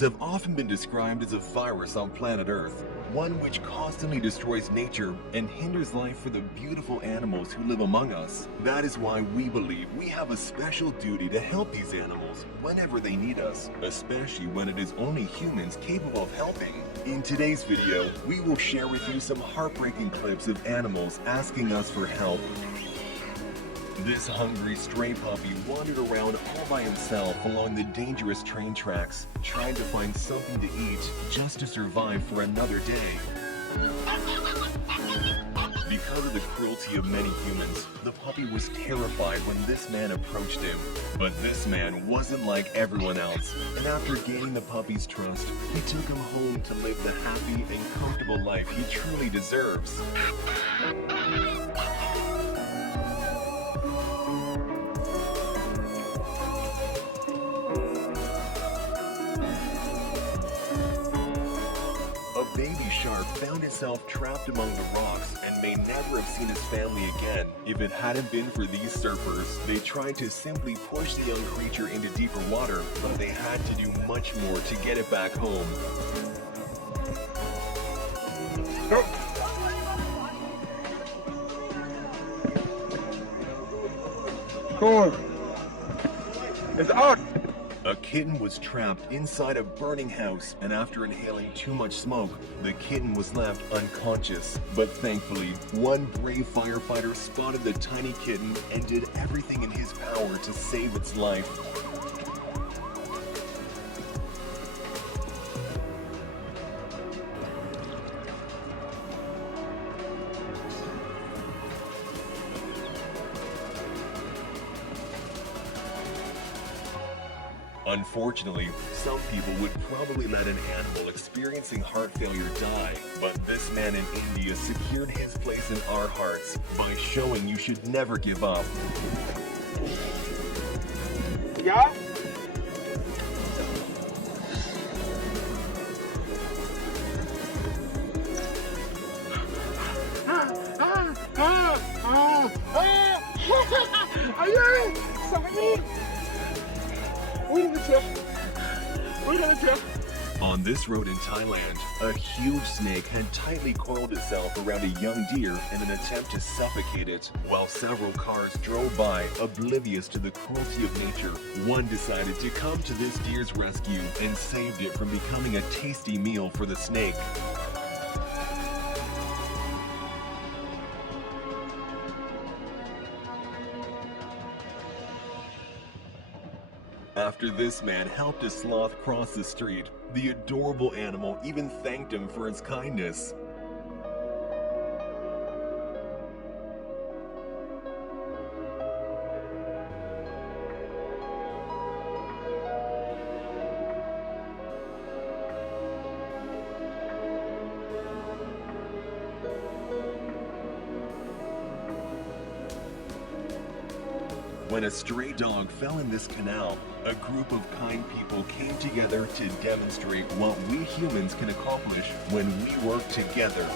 Humans have often been described as a virus on planet Earth, one which constantly destroys nature and hinders life for the beautiful animals who live among us. That is why we believe we have a special duty to help these animals whenever they need us, especially when it is only humans capable of helping. In today's video, we will share with you some heartbreaking clips of animals asking us for help. This hungry stray puppy wandered around all by himself along the dangerous train tracks, trying to find something to eat just to survive for another day. Because of the cruelty of many humans, the puppy was terrified when this man approached him. But this man wasn't like everyone else, and after gaining the puppy's trust, he took him home to live the happy and comfortable life he truly deserves. A baby shark found itself trapped among the rocks and may never have seen its family again. If it hadn't been for these surfers, they tried to simply push the young creature into deeper water, but they had to do much more to get it back home. Cool. It's out. A kitten was trapped inside a burning house, and after inhaling too much smoke, the kitten was left unconscious. But thankfully, one brave firefighter spotted the tiny kitten and did everything in his power to save its life. Unfortunately, some people would probably let an animal experiencing heart failure die, but this man in India secured his place in our hearts by showing you should never give up. Yeah? Are you sorry? On this road in Thailand, a huge snake had tightly coiled itself around a young deer in an attempt to suffocate it. While several cars drove by, oblivious to the cruelty of nature, one decided to come to this deer's rescue and saved it from becoming a tasty meal for the snake. After this man helped a sloth cross the street, the adorable animal even thanked him for his kindness. When a stray dog fell in this canal, a group of kind people came together to demonstrate what we humans can accomplish when we work together.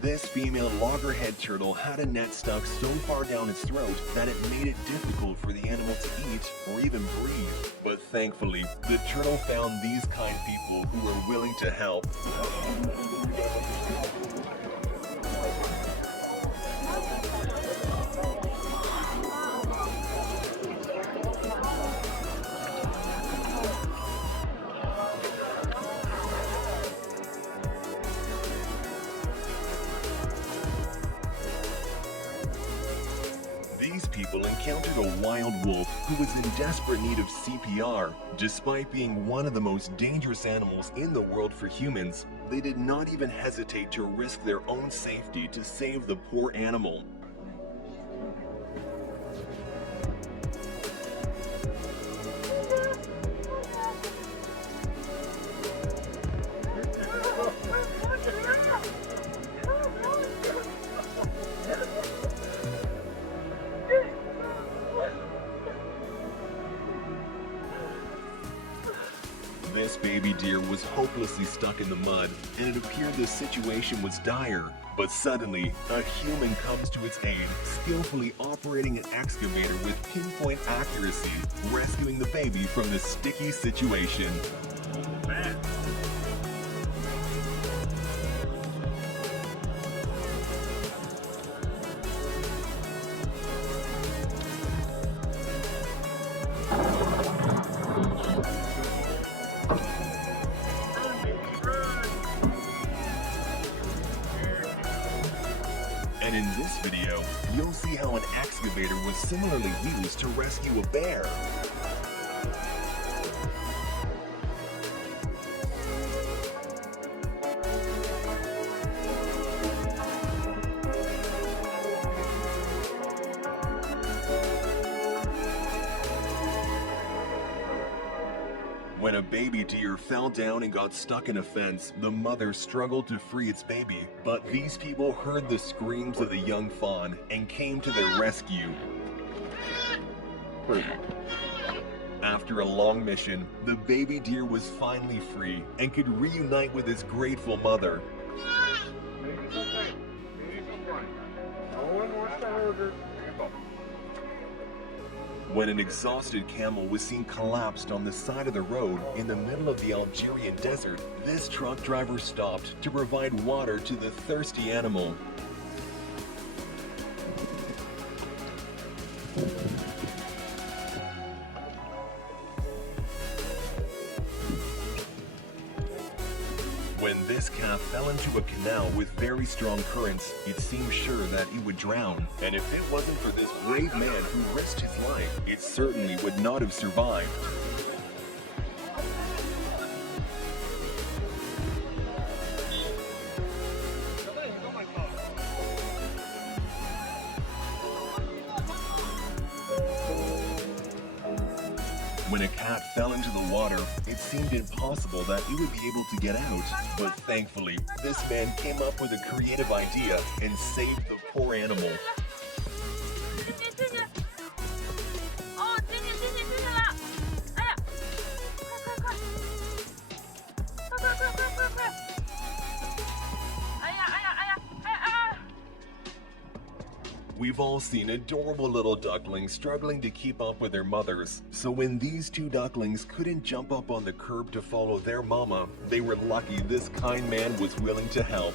This female loggerhead turtle had a net stuck so far down its throat that it made it difficult for the animal to eat or even breathe. But thankfully, the turtle found these kind people who were willing to help. These people encountered a wild wolf who was in desperate need of CPR. Despite being one of the most dangerous animals in the world for humans, they did not even hesitate to risk their own safety to save the poor animal. This baby deer was hopelessly stuck in the mud, and it appeared the situation was dire. But suddenly, a human comes to its aid, skillfully operating an excavator with pinpoint accuracy, rescuing the baby from the sticky situation. Man. And in this video, you'll see how an excavator was similarly used to rescue a bear. When a baby deer fell down and got stuck in a fence, the mother struggled to free its baby, but these people heard the screams of the young fawn and came to their rescue. After a long mission, the baby deer was finally free and could reunite with its grateful mother. When an exhausted camel was seen collapsed on the side of the road in the middle of the Algerian desert, this truck driver stopped to provide water to the thirsty animal. When this calf fell into a canal with very strong currents, it seemed sure that it would drown. And if it wasn't for this brave man who risked his life, it certainly would not have survived. When a cat fell into the water, it seemed impossible that it would be able to get out. But thankfully, this man came up with a creative idea and saved the poor animal. We've all seen adorable little ducklings struggling to keep up with their mothers. So when these two ducklings couldn't jump up on the curb to follow their mama, they were lucky this kind man was willing to help.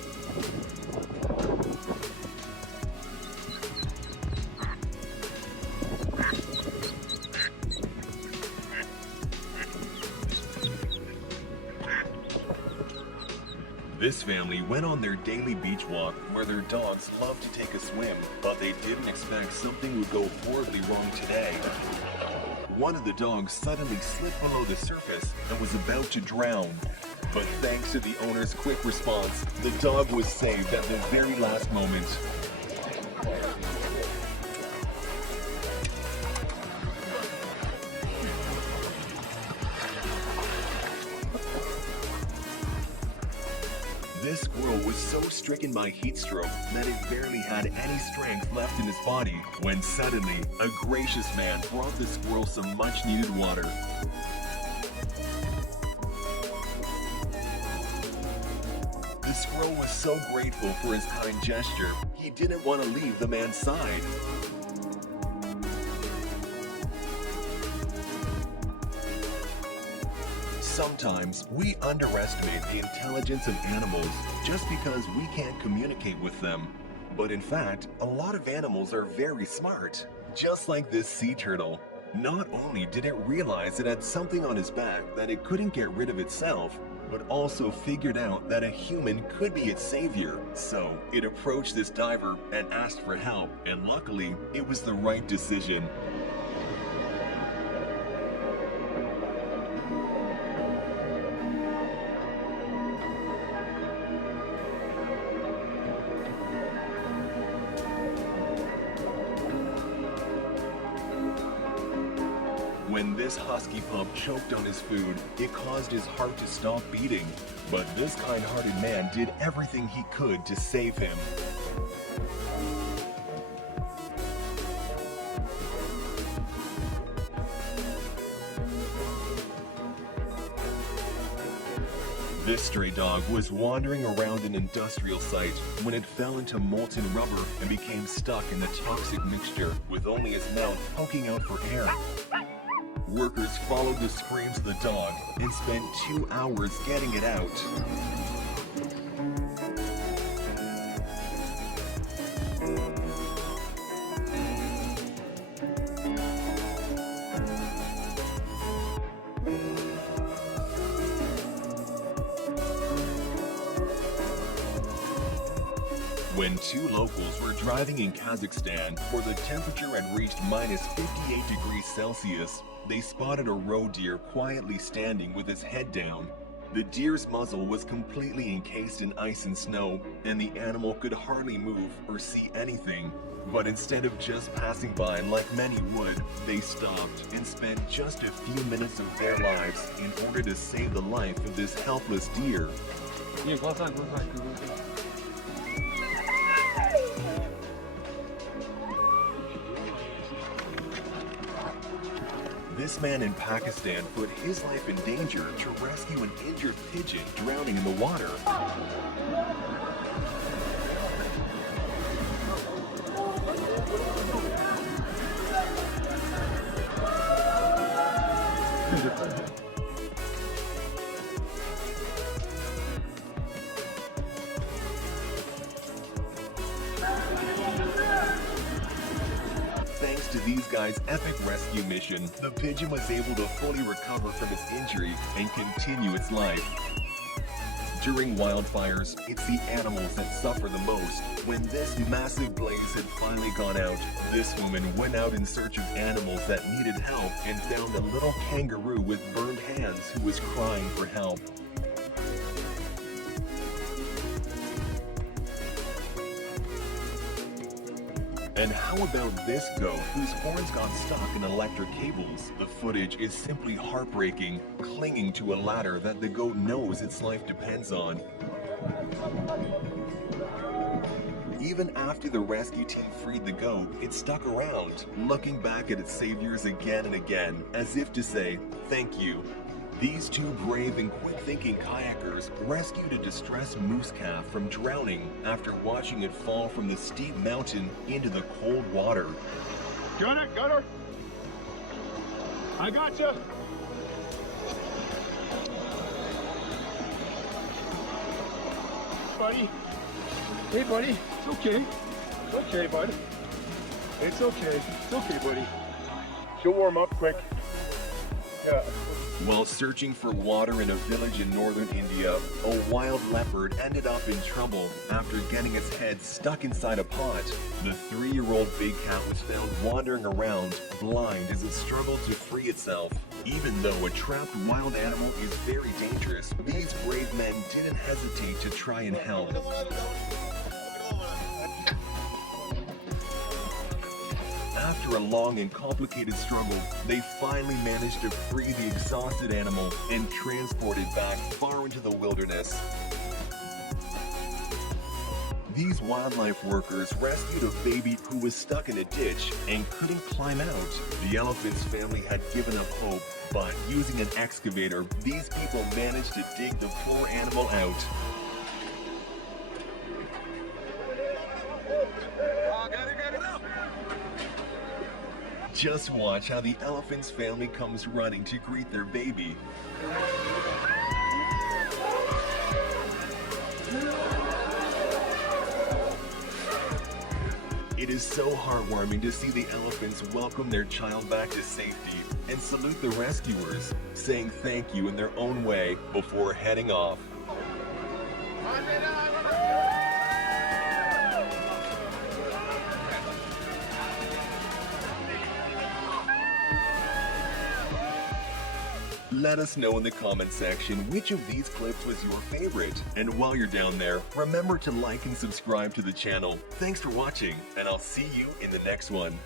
This family went on their daily beach walk where their dogs love to take a swim, but they didn't expect something would go horribly wrong today. One of the dogs suddenly slipped below the surface and was about to drown. But thanks to the owner's quick response, the dog was saved at the very last moment. This squirrel was so stricken by heat stroke that it barely had any strength left in his body when suddenly a gracious man brought the squirrel some much needed water. The squirrel was so grateful for his kind gesture, he didn't want to leave the man's side. Sometimes we underestimate the intelligence of animals just because we can't communicate with them. But in fact, a lot of animals are very smart. Just like this sea turtle. Not only did it realize it had something on its back that it couldn't get rid of itself, but also figured out that a human could be its savior. So it approached this diver and asked for help, and luckily, it was the right decision. When this husky pup choked on his food, it caused his heart to stop beating. But this kind-hearted man did everything he could to save him. This stray dog was wandering around an industrial site when it fell into molten rubber and became stuck in the toxic mixture with only its mouth poking out for air. Workers followed the screams of the dog and spent 2 hours getting it out. When two locals were driving in Kazakhstan where the temperature had reached minus 58 degrees Celsius, they spotted a roe deer quietly standing with its head down. The deer's muzzle was completely encased in ice and snow, and the animal could hardly move or see anything. But instead of just passing by like many would, they stopped and spent just a few minutes of their lives in order to save the life of this helpless deer. This man in Pakistan put his life in danger to rescue an injured pigeon drowning in the water. Thanks to these guys' epic rescue mission, the pigeon was able to fully recover from its injury and continue its life. During wildfires, it's the animals that suffer the most. When this massive blaze had finally gone out, this woman went out in search of animals that needed help and found a little kangaroo with burned hands who was crying for help. And how about this goat whose horns got stuck in electric cables? The footage is simply heartbreaking, clinging to a ladder that the goat knows its life depends on. Even after the rescue team freed the goat, it stuck around, looking back at its saviors again and again, as if to say, thank you. These two brave and quick-thinking kayakers rescued a distressed moose calf from drowning after watching it fall from the steep mountain into the cold water. Gunner, Gunner! I got you! Buddy. Hey, buddy. It's okay. It's okay, bud. It's okay. It's okay, buddy. She'll warm up quick. Yeah. While searching for water in a village in northern India, a wild leopard ended up in trouble after getting its head stuck inside a pot. The 3-year-old big cat was found wandering around, blind as it struggled to free itself. Even though a trapped wild animal is very dangerous, these brave men didn't hesitate to try and help. After a long and complicated struggle, they finally managed to free the exhausted animal and transport it back far into the wilderness. These wildlife workers rescued a baby who was stuck in a ditch and couldn't climb out. The elephant's family had given up hope, but using an excavator, these people managed to dig the poor animal out. Just watch how the elephant's family comes running to greet their baby. It is so heartwarming to see the elephants welcome their child back to safety and salute the rescuers, saying thank you in their own way before heading off. Let us know in the comment section which of these clips was your favorite. And while you're down there, remember to like and subscribe to the channel. Thanks for watching, and I'll see you in the next one.